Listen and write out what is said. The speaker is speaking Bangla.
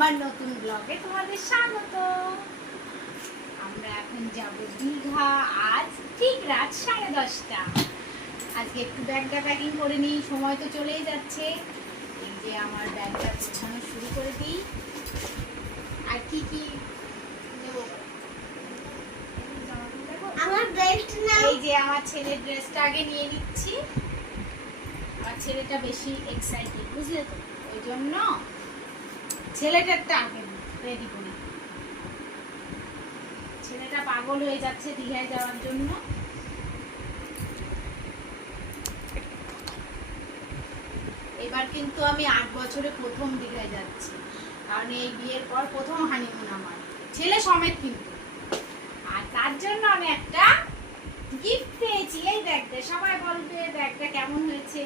আমার নতুন ব্লগে তোমাদের স্বাগত। আমরা এখন যাব দীঘা। আজ ঠিক রাত 10:30। আজকে একটু ব্যাগটা প্যাকিং করে নিই, সময় তো চলেই যাচ্ছে। এই যে আমার ব্যাগটা গোছানো শুরু করে দিই। আর কি কি নেব? আমার ড্রেসটা নাও। এই যে আমার ছেলের ড্রেসটা আগে নিয়ে নিচ্ছি। আমার ছেলেটা বেশি এক্সাইটেড, বুঝলে তো, ওই জন্য ছেলেটারটা আগে রেডি করি। ছেলেটা পাগল হয়ে যাচ্ছে দীঘায় যাওয়ার জন্য। এবার কিন্তু আমি 8 বছরে প্রথম দীঘায় যাচ্ছি, কারণ এই বিয়ের পর প্রথম হানিমুন আমার, ছেলে সমেত কিন্তু। আর তার জন্য আমি একটা গিফট পেয়েছি। এই ব্যাগটা, সবাই বলবে ব্যাগটা কেমন হয়েছে।